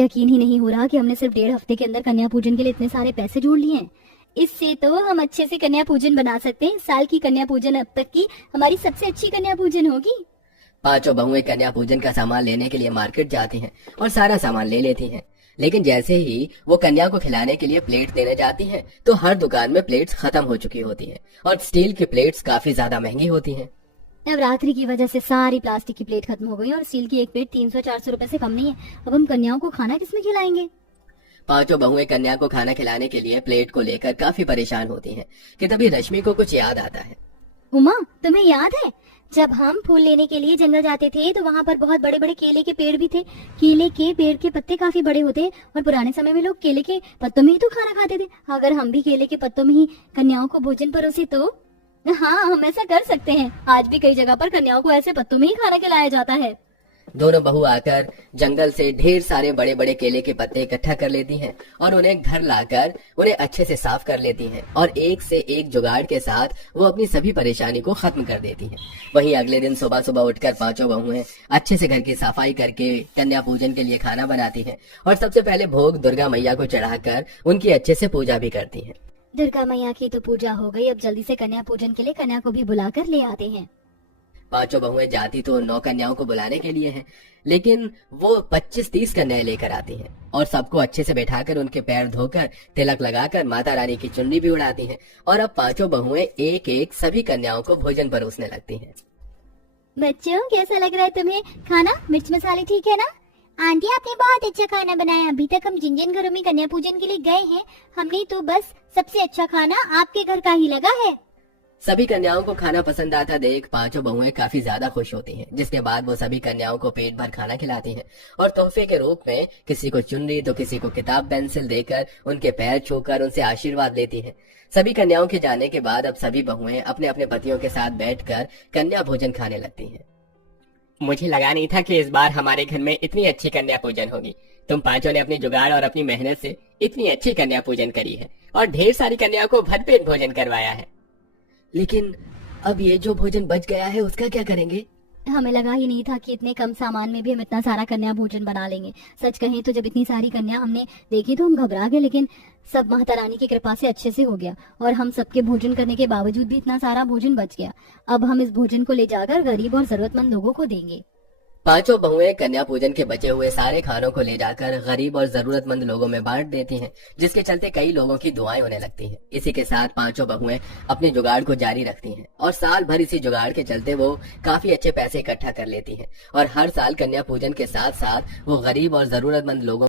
यकीन ही नहीं हो रहा कि हमने सिर्फ 1.5 हफ्ते के अंदर कन्या पूजन के लिए इतने सारे पैसे जोड़ लिए हैं। इससे तो हम अच्छे से कन्या पूजन बना सकते हैं। साल की कन्या पूजन अब तक की हमारी सबसे अच्छी कन्या पूजन होगी। पांचों बहुएं कन्या पूजन का सामान लेने के लिए मार्केट जाती हैं और सारा सामान ले लेती हैं। लेकिन जैसे ही वो कन्या को खिलाने के लिए प्लेट देने जाती हैं, तो हर दुकान में प्लेट्स खत्म हो चुकी होती हैं और स्टील की प्लेट्स काफी ज्यादा महंगी होती हैं। नवरात्रि की वजह से सारी प्लास्टिक की प्लेट खत्म हो गई और स्टील की एक प्लेट 300-400 रुपए से कम नहीं है। अब हम कन्याओं को खाना किसमें खिलाएंगे? पांचों बहुएं कन्या को खाना खिलाने के लिए प्लेट को लेकर काफी परेशान होती हैं कि तभी रश्मि को कुछ याद आता है। उमा, तुम्हें याद है जब हम फूल लेने के लिए जंगल जाते थे तो वहाँ पर बहुत बड़े बड़े केले के पेड़ भी थे। केले के पेड़ के पत्ते काफी बड़े होते हैं और पुराने समय में लोग केले के पत्तों में ही तो खाना खाते थे। अगर हम भी केले के पत्तों में ही कन्याओं को भोजन परोसे तो? हाँ, हम ऐसा कर सकते हैं। आज भी कई जगह पर कन्याओं को ऐसे पत्तों में ही खाना खिलाया जाता है। दोनों बहू आकर जंगल से ढेर सारे बड़े बड़े केले के पत्ते इकट्ठा कर लेती हैं और उन्हें घर लाकर उन्हें अच्छे से साफ कर लेती हैं और एक से एक जुगाड़ के साथ वो अपनी सभी परेशानी को खत्म कर देती हैं। वहीं अगले दिन सुबह सुबह उठकर पांचों बहुएं अच्छे से घर की सफाई करके कन्या पूजन के लिए खाना बनाती हैं और सबसे पहले भोग दुर्गा मैया को चढ़ाकर उनकी अच्छे से पूजा भी करती हैं। दुर्गा मैया की तो पूजा हो गई, अब जल्दी से कन्या पूजन के लिए कन्या को भी बुलाकर ले आते हैं। पांचों बहुएं जाती तो 9 कन्याओं को बुलाने के लिए हैं, लेकिन वो 25-30 कन्याएं लेकर आती हैं और सबको अच्छे से बैठाकर उनके पैर धोकर तिलक लगाकर माता रानी की चुन्नी भी उड़ाती हैं और अब पांचों बहुएं एक एक सभी कन्याओं को भोजन परोसने लगती हैं। बच्चों, कैसा लग रहा है तुम्हें खाना? मिर्च मसाले ठीक है ना? आंटी, आपने बहुत अच्छा खाना बनाया। अभी तक हम जिन जिन घरों में कन्या पूजन के लिए गए हैं, हमने तो बस सबसे अच्छा खाना आपके घर का ही लगा है। सभी कन्याओं को खाना पसंद आता देख पांचों बहुएं काफी ज्यादा खुश होती हैं, जिसके बाद वो सभी कन्याओं को पेट भर खाना खिलाती हैं और तोहफे के रूप में किसी को चुनरी तो किसी को किताब पेंसिल देकर उनके पैर छूकर उनसे आशीर्वाद लेती हैं। सभी कन्याओं के जाने के बाद अब सभी बहुएं अपने अपने पतियों के साथ बैठकर कन्या भोजन खाने लगती हैं। मुझे लगा नहीं था कि इस बार हमारे घर में इतनी अच्छी कन्या पूजन होगी। तुम पांचों ने अपनी जुगाड़ और अपनी मेहनत से इतनी अच्छी कन्या पूजन करी है और ढेर सारी कन्याओं को भरपेट भोजन करवाया है। लेकिन अब ये जो भोजन बच गया है उसका क्या करेंगे? हमें लगा ही नहीं था कि इतने कम सामान में भी हम इतना सारा कन्या भोजन बना लेंगे। सच कहें तो जब इतनी सारी कन्या हमने देखी तो हम घबरा गए, लेकिन सब माता रानी की कृपा से अच्छे से हो गया और हम सबके भोजन करने के बावजूद भी इतना सारा भोजन बच गया। अब हम इस भोजन को ले जाकर गरीब और जरूरतमंद लोगों को देंगे। पांचों बहुएं कन्या पूजन के बचे हुए सारे खानों को ले जाकर गरीब और जरूरतमंद लोगों में बांट देती हैं, जिसके चलते कई लोगों की दुआएं होने लगती हैं। इसी के साथ पांचों बहुएं अपने जुगाड़ को जारी रखती हैं और साल भर इसी जुगाड़ के चलते वो काफी अच्छे पैसे इकट्ठा कर लेती हैं और हर साल कन्या पूजन के साथ साथ वो गरीब और जरूरतमंद लोगों